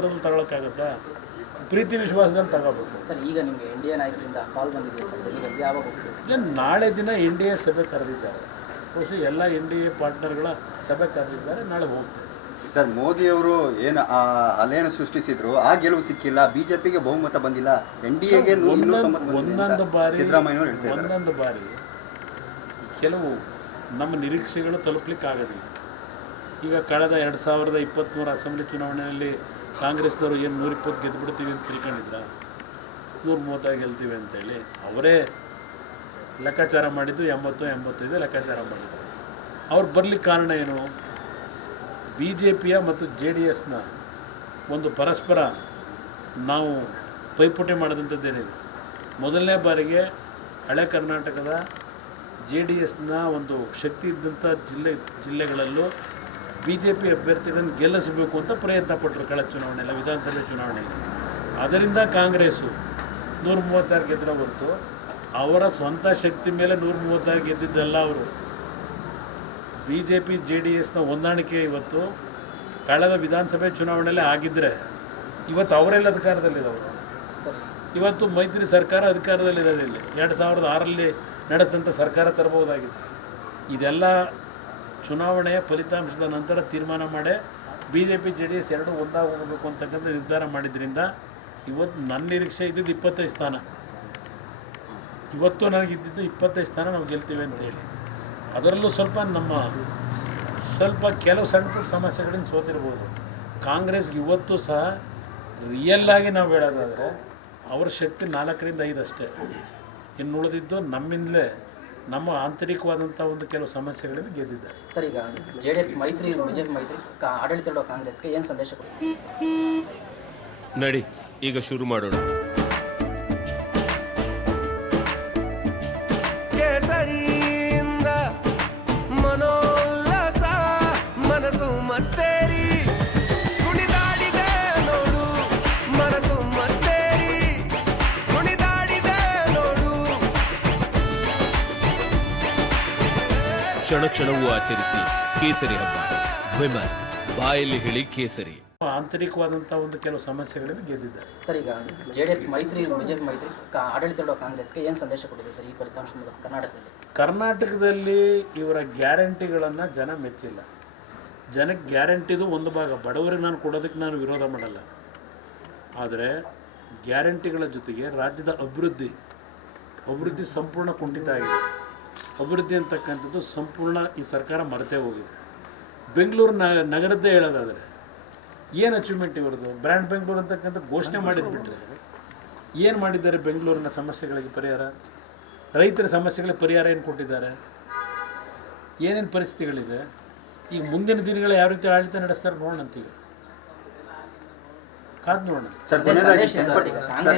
ಅಂತರದಲ್ಲಿ ತಗೊಳಕ್ಕಾಗತ್ತಾ? ಪ್ರೀತಿ ವಿಶ್ವಾಸದಲ್ಲಿ ತಗೋಬೇಕು. ಸರ್, ಈಗ ನಿಮಗೆ ಇಂಡಿಯಾ ನಾಯಕರಿಂದ ಕಾಲ್ ಬಂದಿದೆ ಸರ್, ಡೆಲ್ಲಿಗೆ ಯಾವಾಗ ಹೋಗ್ತೀವಿ? ಇಲ್ಲ, ನಾಳೆ ದಿನ NDA ಸಭೆ ಕರೆದಿದ್ದಾರೆ. ಬಹುಶಃ ಎಲ್ಲ NDA ಪಾರ್ಟ್ನರ್ಗಳ ಸಭೆ ಕರೆದಿದ್ದಾರೆ, ನಾಳೆ ಹೋಗ್ತಾರೆ. ಸರ್, ಮೋದಿಯವರು ಏನು ಅಲೆಯನ್ನು ಸೃಷ್ಟಿಸಿದ್ರು, ಆ ಗೆಲುವು ಸಿಕ್ಕಿಲ್ಲ, ಬಿಜೆಪಿಗೆ ಬಹುಮತ ಬಂದಿಲ್ಲ, NDAಗೆ ಒಂದೊಂದು ಬಾರಿ ಕೆಲವು ನಮ್ಮ ನಿರೀಕ್ಷೆಗಳು ತಲುಪಲಿಕ್ಕೆ ಆಗೋದಿಲ್ಲ. ಈಗ ಕಳೆದ 2023 ಅಸೆಂಬ್ಲಿ ಚುನಾವಣೆಯಲ್ಲಿ ಕಾಂಗ್ರೆಸ್ದವರು ಏನು 120 ಗೆದ್ದುಬಿಡ್ತೀವಿ ಅಂತ ತಿಳ್ಕೊಂಡಿದ್ರ, 130 ಗೆಲ್ತೀವಿ ಅಂತೇಳಿ ಅವರೇ ಲೆಕ್ಕಾಚಾರ ಮಾಡಿದ್ದು 80-85 ಲೆಕ್ಕಾಚಾರ ಮಾಡಿದ್ರು. ಅವ್ರು ಬರಲಿಕ್ಕೆ ಕಾರಣ ಏನು? BJPಯ ಮತ್ತು JDSನ ಒಂದು ಪರಸ್ಪರ ನಾವು ಪೈಪೋಟಿ ಮಾಡಿದಂಥದ್ದೇನಿದೆ. ಮೊದಲನೇ ಬಾರಿಗೆ ಹಳೆ ಕರ್ನಾಟಕದ JDSನ ಒಂದು ಶಕ್ತಿ ಇದ್ದಂಥ ಜಿಲ್ಲೆಗಳಲ್ಲೂ BJP ಅಭ್ಯರ್ಥಿಗಳನ್ನು ಗೆಲ್ಲಿಸಬೇಕು ಅಂತ ಪ್ರಯತ್ನ ಪಟ್ಟರು ಕಳೆದ ಚುನಾವಣೆಯಲ್ಲಿ, ವಿಧಾನಸಭೆ ಚುನಾವಣೆಯಲ್ಲಿ. ಅದರಿಂದ ಕಾಂಗ್ರೆಸ್ಸು 136 ಗೆದ್ದರೆ ಹೊರತು ಅವರ ಸ್ವಂತ ಶಕ್ತಿ ಮೇಲೆ 136 ಗೆದ್ದಿದ್ದಲ್ಲ. ಅವರು BJP JDSನ ಹೊಂದಾಣಿಕೆ ಇವತ್ತು ಕಳೆದ ವಿಧಾನಸಭೆ ಚುನಾವಣೆಯಲ್ಲಿ ಆಗಿದ್ದರೆ ಇವತ್ತು ಅವರೆಲ್ಲ ಅಧಿಕಾರದಲ್ಲಿರೋರು. ಇವತ್ತು ಮೈತ್ರಿ ಸರ್ಕಾರ ಅಧಿಕಾರದಲ್ಲಿರೋದಿಲ್ಲ. 2006ರಲ್ಲಿ ನಡೆದಂಥ ಸರ್ಕಾರ ತರಬಹುದಾಗಿತ್ತು. ಇದೆಲ್ಲ ಚುನಾವಣೆಯ ಫಲಿತಾಂಶದ ನಂತರ ತೀರ್ಮಾನ ಮಾಡಿ BJP JDS ಎರಡೂ ಒಂದಾಗಿ ಹೋಗಬೇಕು ಅಂತಕ್ಕಂಥ ನಿರ್ಧಾರ ಮಾಡಿದ್ರಿಂದ ಇವತ್ತು ನನ್ನ ನಿರೀಕ್ಷೆ ಇದ್ದಿದ್ದು 25 ಸ್ಥಾನ. ಇವತ್ತು ನನಗಿದ್ದಿದ್ದು 25 ಸ್ಥಾನ ನಾವು ಗೆಲ್ತೀವಿ ಅಂತೇಳಿ. ಅದರಲ್ಲೂ ಸ್ವಲ್ಪ ಕೆಲವು ಸಣ್ಣ ಪುಟ್ಟ ಸಮಸ್ಯೆಗಳಿಂದ ಸೋತಿರ್ಬೋದು. ಕಾಂಗ್ರೆಸ್ಗೆ ಇವತ್ತು ಸಹ ರಿಯಲ್ಲಾಗಿ ನಾವು ಹೇಳೋದಾದರೆ ಅವರ ಶಕ್ತಿ 4ರಿಂದ 5 ಅಷ್ಟೇ. ಇನ್ನು ಉಳಿದಿದ್ದು ನಮ್ಮಿಂದಲೇ ನಮ್ಮ ಆಂತರಿಕವಾದಂಥ ಒಂದು ಕೆಲವು ಸಮಸ್ಯೆಗಳಿಂದ ಗೆದ್ದಿದ್ದಾರೆ. ಸರ್, ಈಗ JDS ಮೈತ್ರಿ BJP ಮೈತ್ರಿ ಆಡಳಿತ ಕಾಂಗ್ರೆಸ್ಗೆ ಏನು ಸಂದೇಶ ಕೊಡ್ತೀವಿ? ನಡಿ ಈಗ ಶುರು ಮಾಡೋಣ. ಕೇಸರಿಯಿಂದ ಮನೋಲ್ಲಾಸ ಮನಸ್ಸು ಮತ್ತೇರಿ ಕುಣಿದಾಡಿದೆ ನೋಡು, ಮನಸ್ಸು ಮತ್ತೇರಿ ಕುಣಿದಾಡಿದೆ ನೋಡು. ಕ್ಷಣ ಕ್ಷಣವೂ ಆಚರಿಸಿ ಕೇಸರಿ ಹಬ್ಬ. ವಿಮಲ್ ಬಾಯಲ್ಲಿ ಹೇಳಿ ಕೇಸರಿ. ಆಂತರಿಕವಾದಂಥ ಒಂದು ಕೆಲವು ಸಮಸ್ಯೆಗಳಿಂದ ಗೆದ್ದಿದ್ದಾರೆ. ಸರ್, ಈಗ JDS ಮೈತ್ರಿ BJP ಮೈತ್ರಿ ಆಡಳಿತ ಕಾಂಗ್ರೆಸ್ಗೆ ಏನು ಸಂದೇಶ ಕೊಟ್ಟಿದೆ ಸರ್ ಈ ಫಲಿತಾಂಶ ಮೂಲಕ ಕರ್ನಾಟಕದಲ್ಲಿ? ಇವರ ಗ್ಯಾರಂಟಿಗಳನ್ನು ಜನ ಮೆಚ್ಚಿಲ್ಲ. ಜನಕ್ಕೆ ಗ್ಯಾರಂಟಿದು ಒಂದು ಭಾಗ, ಬಡವರಿಗೆ ನಾನು ಕೊಡೋದಕ್ಕೆ ನಾನು ವಿರೋಧ ಮಾಡಲ್ಲ. ಆದರೆ ಗ್ಯಾರಂಟಿಗಳ ಜೊತೆಗೆ ರಾಜ್ಯದ ಅಭಿವೃದ್ಧಿ ಸಂಪೂರ್ಣ ಕುಂಠಿತ ಆಗಿದೆ. ಅಭಿವೃದ್ಧಿ ಅಂತಕ್ಕಂಥದ್ದು ಸಂಪೂರ್ಣ ಈ ಸರ್ಕಾರ ಮರೆತೇ ಹೋಗಿದೆ. ಬೆಂಗಳೂರು ನಗರದ್ದೇ ಹೇಳೋದಾದರೆ ಏನು ಅಚೀವ್ಮೆಂಟ್ ಇವ್ರದ್ದು? ಬ್ರ್ಯಾಂಡ್ ಬೆಂಗಳೂರು ಅಂತಕ್ಕಂಥ ಘೋಷಣೆ ಮಾಡಿದ್ಬಿಟ್ರೆ ಏನು ಮಾಡಿದ್ದಾರೆ? ಬೆಂಗಳೂರಿನ ಸಮಸ್ಯೆಗಳಿಗೆ ಪರಿಹಾರ, ರೈತರ ಸಮಸ್ಯೆಗಳಿಗೆ ಪರಿಹಾರ ಏನು ಕೊಟ್ಟಿದ್ದಾರೆ? ಏನೇನು ಪರಿಸ್ಥಿತಿಗಳಿದೆ? ಈಗ ಮುಂದಿನ ದಿನಗಳು ಯಾವ ರೀತಿ ಆಡಳಿತ ನಡೆಸ್ತಾರೆ ನೋಡೋಣ ಅಂತೀವಿ, ಕಾದು ನೋಡೋಣ.